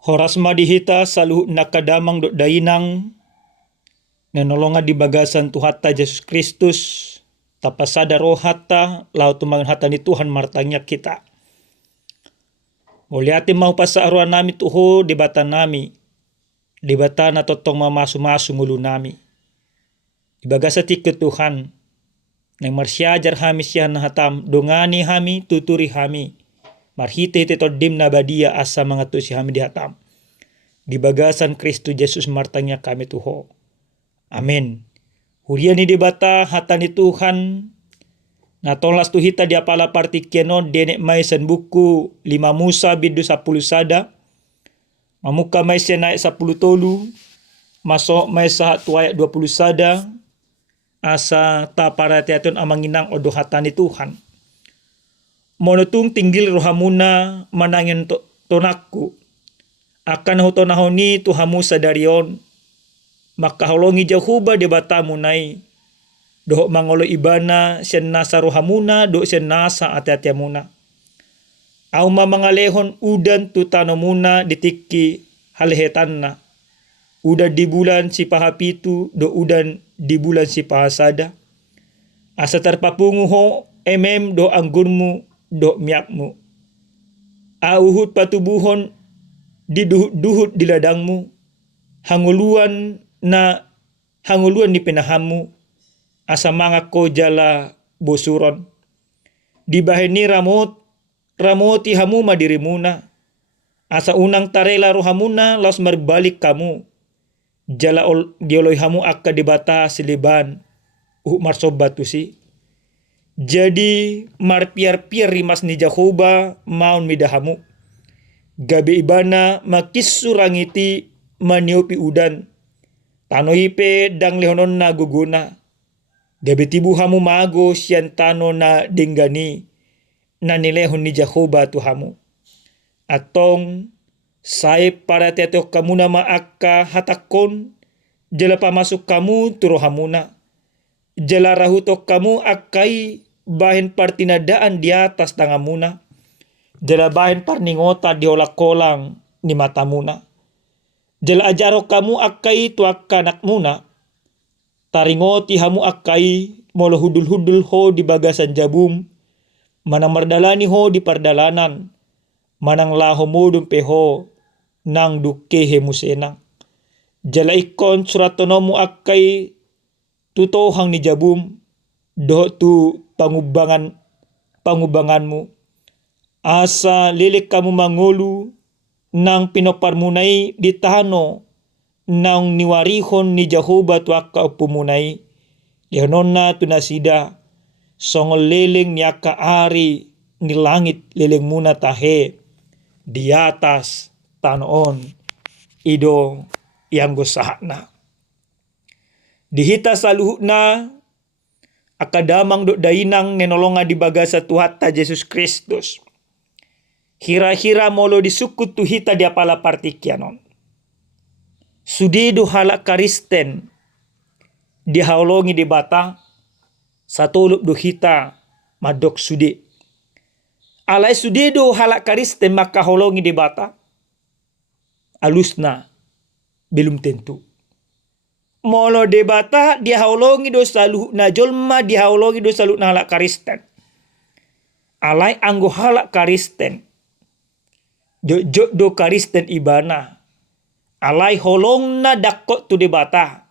Horas madihita saluhut nakadamang dot dainang nanolonga di bagasan Tuhata Yesus Kristus tapasada rohata lau tumangan hata ni Tuhan martanya kita. Oliati mau pasa aruan nami tuho di bata nami, di bata na totong mamasu-masu ngulu nami. Di bagasa ke Tuhan, nang marsyajar hami siya na hatam, dongani hami, tuturi hami. Marhite-hite todim na badia asa mga tu si hami di hatam. Di bagasan Kristus Yesus martanya kami tuho. Amin. Huriani di bata hata ni Tuhan, na tollas tuhita di apala partikienon denek may san buku 5 Musa bidu 10 sada. Mamuka may siya naik 10 tolu. Masuk may sahat tuayak 20 sada. Asa ta para tiaton amanginang odo hata ni Tuhan. Monotung tinggil rohamuna manangin tonakku. Akan hutonahoni Tuhamu sadarion. Maka holongi Jehuba di batamu nai. Dohok mangolo ibana sen nasa rohamuna do sen nasa ati-atiamuna. Auma mangalehon udan tutanomuna ditiki halehetanna. Udan di bulan si pahapitu do udan di bulan si pahasada. Asa terpapungu ho do anggurmu do miakmu. Auhut patubuhon di duhut di ladangmu. Hanguluan di penahamu. Asa manga ko jala bosuron. Di baheni ramoti hamu madirimuna. Asa unang tarela rohamuna laos merbalik kamu. Jala dioloy hamu akka dibata siliban. Marsobatu si. Jadi marpiar-piar rimas ni Jehovah maun midahamu. Gabe ibana makissu rangiti maniopi udan. Tanoipe dang lehonon na guguna. Gabe tibu hamu mago sian tano na denggani. Na nilehon ni Jehovah Tuhamu. Atong sai para tetok kamu nama akka hatakon. Jala pamasuk kamu turohamuna. Jala rahutok kamu akai bahin partinadaan di atas tangamuna. Jala bahin parningota diolak kolang ni matamuna. Jala ajaro kamu akai tuaka nakmuna. Taringoti hamu akai molo hudul-hudul ho di bagasan jabum. Manang mardalani ho di pardalanan. Manang laho modum peho nang dukehe musenang. Jala ikon suratonomu akai tutohang ni jabum. Doh tu pangubanganmu. Asa lilik kamu mangolu nang pinoparmunai ditano nang niwarihon ni Jehovah tuaka upumunai. Yononna tunasida songol leleng niaka ari ni langit leleng muna tahe di atas tanoon ido yang gosahna. Dihita saluhutna akadamang do dainang nenolonga di bagasa Tuhata Yesus Kristus. Hira-hira molo disukut tuhita di apala partikianon. Sudido halak karisten dihaulongi di bata satulup duhita madok sudi. Alai sudido halak karisten maka holongi di bata alusna belum tentu. Molo debata dihaulongi do saluh na jolma dihaulongi do saluh na halak karisten. Alai anggo halak karisten. Jok do karisten ibana. Alai holong na dakot tu debata.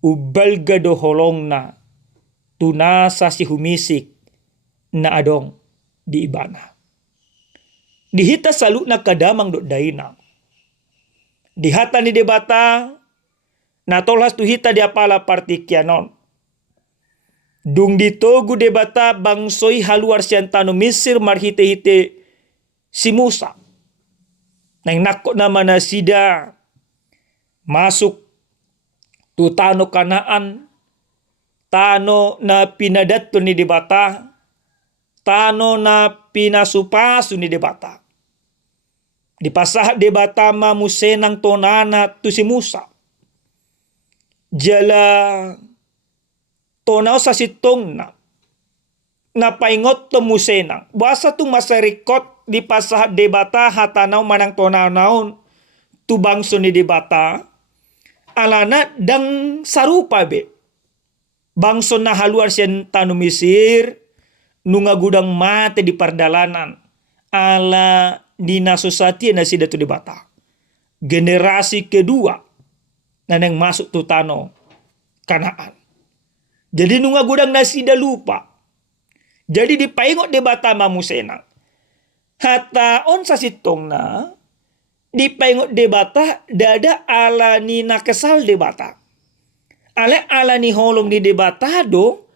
Ubalga do holong na. Tunasa si humisik na adong di ibana. Dihita saluh na kadamang do dainang. Dihata ni debata na tolhas tuhita di apala partikianon. Dung ditogu debata bangsoi haluar siantano Misir marhite-hite si Musa. Nang nakot na manasida masuk tu tano Kanaan. Tano na pinadato ni debata. Tano na pinasupasu ni debata. Di pasah debata mamusenang tonana tu si Musa. Jala tonaw sa sitong na napaingot to musenang. Basa tu masarikot di pasah debata hatanaw manang tonaw naon tu bangso ni debata alana dang sarupa be. Bangso na haluar sian tanu Mesir nunga gudang mate di pardalanan ala dina sosati na sida tu debata. Generasi kedua na nang masuk tu tano Kanaan. Jadi nunga gudang nasida lupa. Jadi dipaingot debata mamusena. Hata on sasitong na dipaingot debata dada ala ni nakesal debata. Ala ni holong di debata do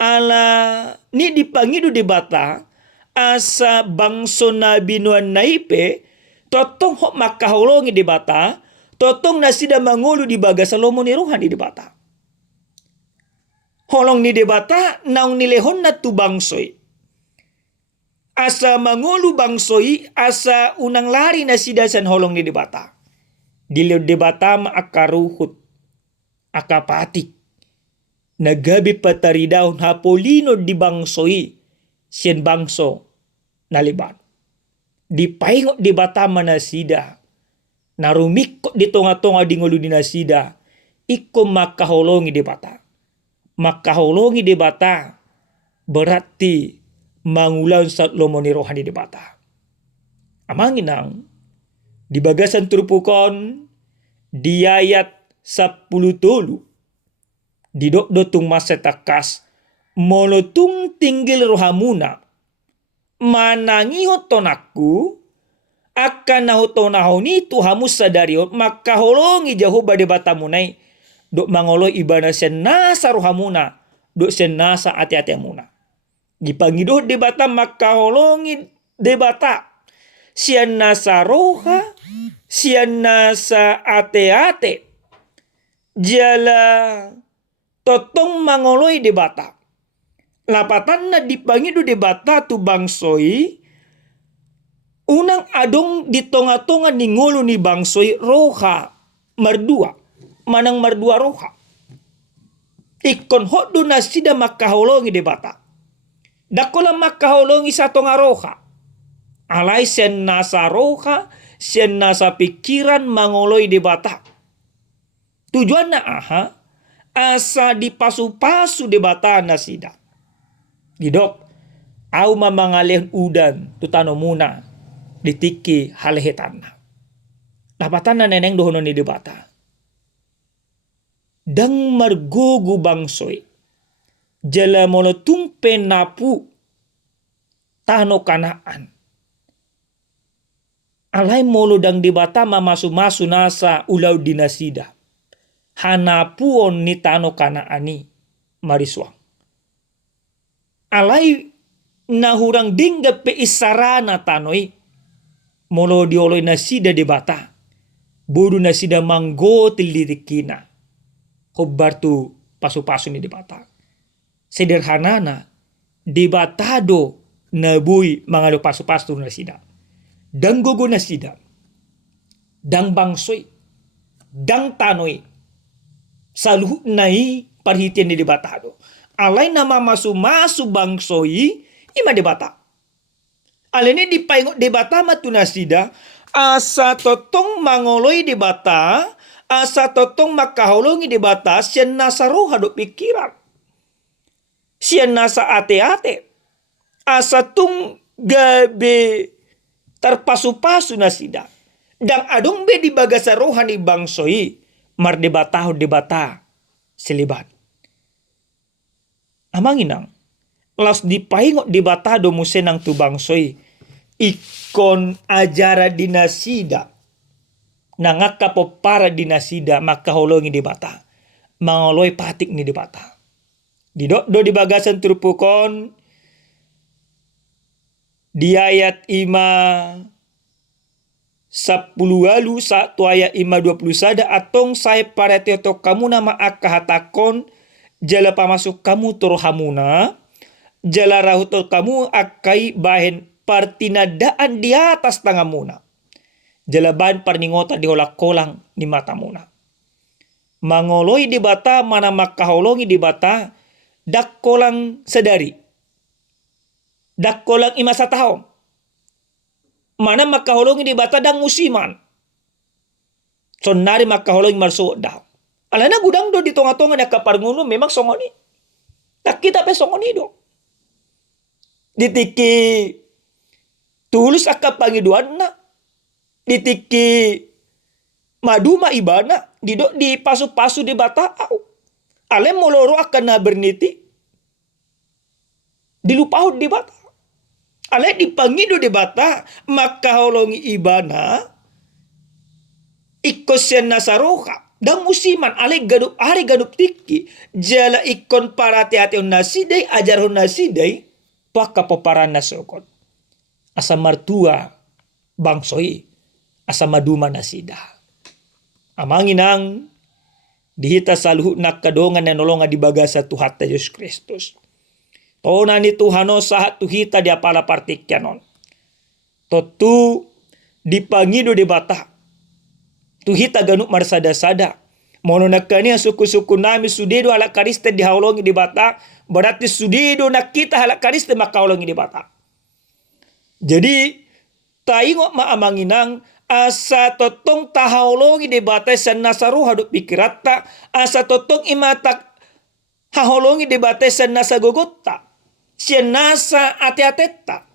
ala ni dipangidu debata asa bangso na binuan naipe totong hok makaholongi debata totong nasida mangulu di baga Salomo ni rohan di debata. Holong ni debata naung nilehon na tu bangsoy. Asa mangulu bangsoy asa unang lari na sida san holong ni debata. Dilo debata maakaruhut akapatik. Nagabi pataridaw hapolino di bangsoy sien bangso naliban. Dipaingot debata manasida. Narumikot di tonga-tonga di ngulu di nasida. Iko makaholongi debata. Makaholongi debata berarti mangulang Salomo ni rohani debata. Amanginang di bagasan turpukon di ayat 10 tolu di dotung masetakas molotung tinggil rohamuna manangiho tonaku akan nahotonahoni tuhamu sadariot makaholongi Jehovah debata munai dok mangolo ibana sen nasa rohamuna dok sen nasa ati-ati amuna. Dipangido debata makaholongi debata sian nasa roha sian nasa ate-ate jala totong mangoloi debata. Lapatan na dipangido debata tu bangsoi unang adong di tonga-tonga ni ngolo ni bangsoi roha mardua. Manang mardua roha. Ikon hodu nasida makaholongi debata. Dakola makaholongi sa tonga roha. Alay sen nasa roha, sen nasa pikiran mangoloi debata. Tujuan na aha, asa dipasu-pasu debata nasida. Didok, au mamangalih udan tutano muna ditiki halehetan. Lapatan na neneng dohono ni debata. Dang margogo bangsoy jala mono tumpe napu tano Kanaan alay molo dang debata mamasu-masu nasa ulaw dinasida hanapuon ni tano Kanaani mariswang alay nahurang dingga pe isarana tanoi molo dioloy nasida debata bodo nasida manggotil dirikina hobbar tu pasu-pasu ni debata. Sederhanana, debatado nabuy mga pasu-pasu na sida. Dang gogo na sida. Dang bangsoy. Dang tanoy. Saluh nai parhitian ni debatado. Alay na mamasu-masu bangsoy, ima debata. Alay ni dipaingot debata matunasida, asa totong mangoloy debata, asa totong makaholongi debata sian nasa roha do pikiran. Sian nasa ate-ate. Asa tung gabe terpasu-pasu nasida. Dang adong be di bagasa roha ni bangsoi mardebata debata selibat. Amanginang las dipaingot debata do musenang tu bangsoi ikon ajara dinasida. Nangakapo para dinasida makaholongi debata. Mangoloy patik ni debata. Do di bagasan turpukon di ayat 5 10 walu satu ayat 5:20 sada atong saya parete to kamu nama akahatakon jala pamasuk kamu torohamuna jala rahutol kamu akai bahen partinadaan di atas tangamuna. Jalaban parningota di holak kolang ni matamuna. Mangoloi di bata mana makaholongi di bata dak kolang sedari. Dak kolang imasa tahun. Mana makaholongi di bata dang musiman. Sonari makaholong marso daw. Alana gudang do di tonga-tonga na kaparnguno memang songoni. Nakita pe songoni do. Ditiki tulus akka pangiduan na. Ditiki maduma ibana. Di pasu-pasu di bataaw. Alem moloro akan na berniti. Dilupahod di bata. Ale di pangido di bata. Makaholongi ibana. Ikosyan na saroka. Dan musiman ale gadup tiki. Jala ikon parati-hati on nasiday. Ajar on nasiday. Paka paparan na sokot. Asa martua bangsoy. Asa maduma nasida. Amanginang dihita sa luhut na kadongan na nolonga di baga sa Tuhan ta Yesus Kristus. Tona ni Tuhano sahat tuhita di apala partikyanon. Totu dipangido di bata. Tuhita ganuk marsada-sada. Mono nakani suku-suku nami sudido ala kariste di haulongi di bata. Berarti sudido nak kita ala kariste makaulongi di bata. Jadi taingo maamanginang asa totong tahaulongi di bata sa nasaru haduk pikirata. Asa totong imatak haholongi di bata sa nasa gogotta. Siya nasa ate-ateta.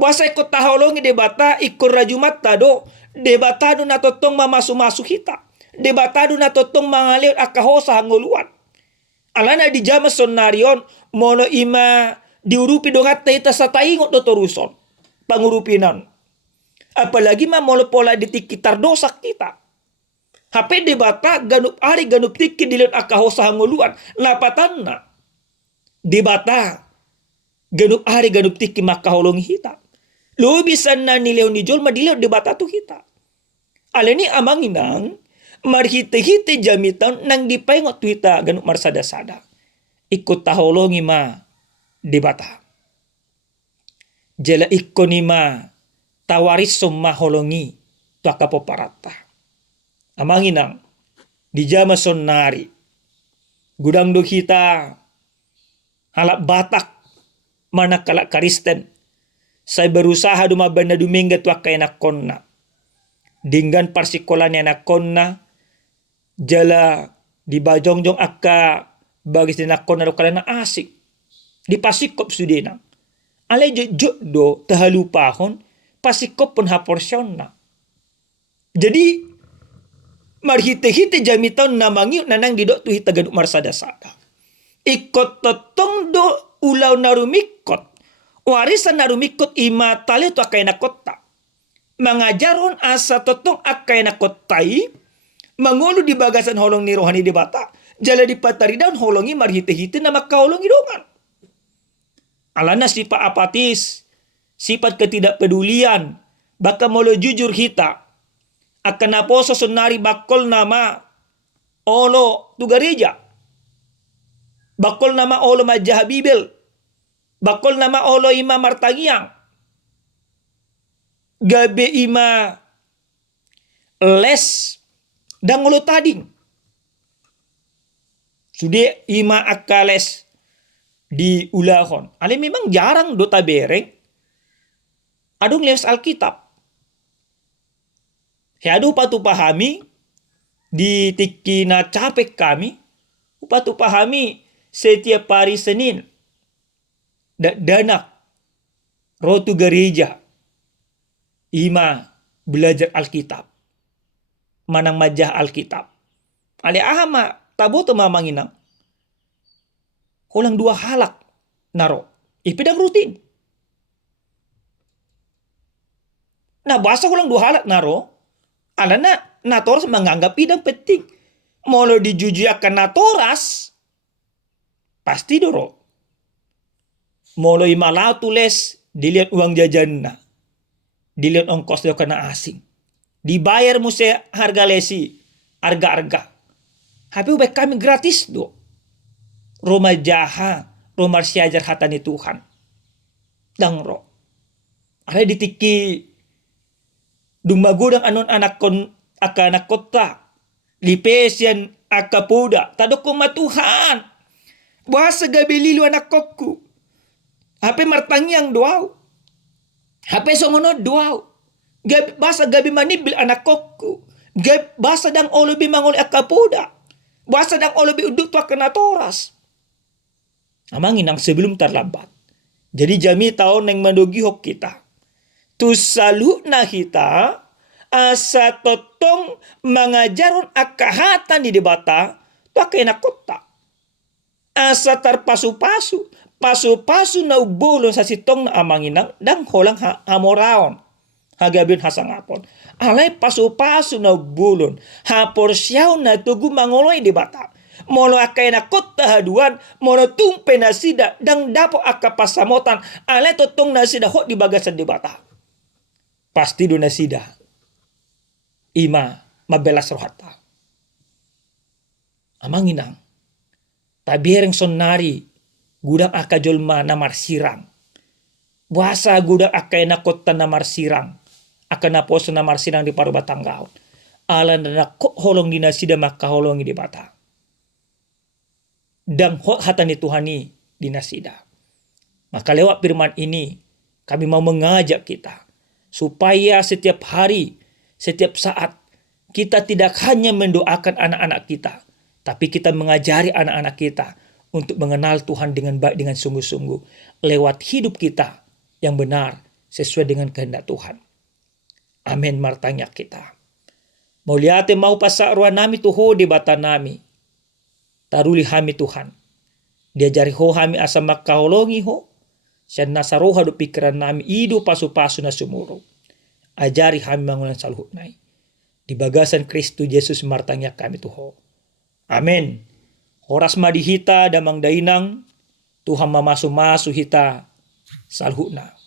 Wasa ikut tahaulongi di bata ikut rajumat tado. Debatado na totong mamasu-masu kita. Debatado na totong mangaliw akahosa hanguluan. Alana di jama sonarion mono ima diurupi dongat taita sa taingot do toruson. Pangurupinan. Apalagi mono pola ditikitar dosak kita. Hape debata ganup ari ganup tiki dilihat akahosa hanguluan. Lapatan na. Debata ganup ari ganup tiki makaholong hita. Lo bisa na nilew ni Jol madilew debata tu kita. Aleni amanginang marhite-hite jamitan nang dipaingot tuita ganuk marsada-sada. Ikut taholongi ma debata. Jela ikoni ma tawaris somma holongi tuaka poparata. Amanginang di jama sonari gudang do kita halak batak manakala karisten. Saya berusaha dumaban na dumingga tuaka enak konna. Dinggan parsikolan enak konna. Jala di bajongjong akka bagis enak konna do kalana asik. Di pasikop sudena. Alay jok do tahalupahon pasikop pun haporsyon na. Jadi marhite-hite jamitan namangiu nanang didok tuhita ganuk marsada-sada. Ikot totong do ulaw narumikot. Warisan narumikot ima tali tu akai nakota. Mengajaron asa totong akai nakotai. Mangulu di bagasan holong ni rohani di bata. Jala di pataridan holongi marhite-hite na makaholongi dongan. Alana sifat apatis. Sifat ketidakpedulian. Baka molo jujur hita. Akan naposo sonari bakol nama. Olo tu gereja. Bakol nama olo majah bibel. Bakol nama olo ima martagiang. Gabe ima les dan olo tading. Sudah ima akales di ulahon. Ale memang jarang dota bereng. Adung les Alkitab. Hiadu patu pahami di tikina capek kami. Patu pahami setiap hari Senin. Danak rotu gereja ima belajar Alkitab manang majah Alkitab ale ahama tabo to mamanginang hulang dua halak naro ipidang rutin nah bahasa hulang dua halak naro alana natoras menganggap idang penting molo dijujiakan natoras pasti doro. Molo imalau tules, dilihat uang jajan na. Dilihat ongkos do kena asing. Dibayar muse harga lesi, harga-harga. Tapi ubah kami gratis do. Roma jaha, Roma siajar hatani Tuhan. Dang ro. Ada ditiki dumagudang anon anak kon aka anak kota. Lipesian akapuda. Tadoko matuhan. Bahasa gabi lilu anak kokku. Hape martangyang doaw. Hape songono doaw. Basa gabi manibil anak kokku. Gay basa dang olobi mangol akapoda. Basa dang olobi udut wa kenatoras. Amangin ang sebelum terlambat. Jadi jami tahun yang mandogihok kita. Tu salu na kita asa totong mangajaron akahatan di debata tu akena kota. Asa terpasu-pasu. Pasu-pasu na ubulon sa sitong na amanginang dang holang hamoraon. Hagabin hasangapon. Alay pasu-pasu na ubulon. Haporsyaw na tugu mangoloy di bata. Mono akay na kota haduan. Mono tumpe na sida. Dang dapo akapasamotan. Alay totong na sida ho di bagasan di bata. Pasti do na sida. Ima mabelas rohata. Amanginang. Tabireng sonari. Gudang akajolma na marsirang. Buasa gudang akay na kota na marsirang. Akan na poso na marsirang di paru Batanggao. Alan na holong di nasida makaholongi di bata. Dang hatan ni Tuhani di nasida. Maka lewat firman ini kami mau mengajak kita supaya setiap hari, setiap saat kita tidak hanya mendoakan anak-anak kita, tapi kita mengajari anak-anak kita untuk mengenal Tuhan dengan baik, dengan sungguh-sungguh lewat hidup kita yang benar sesuai dengan kehendak Tuhan. Amin martanya kita. Mauliate mau pasarua nami tuho di bata nami. Taruli hami Tuhan. Diajari ho hami asa makaholongi ho. Siya nasaroha do pikiran nami ido pasu-pasu na sumuro. Ajari hami mangulang saluhut nai. Di bagasan Kristo Yesus martanya kami tuho. Amin. Horas madihita damang dainang Tuhan mamasu-masu hita salhuna.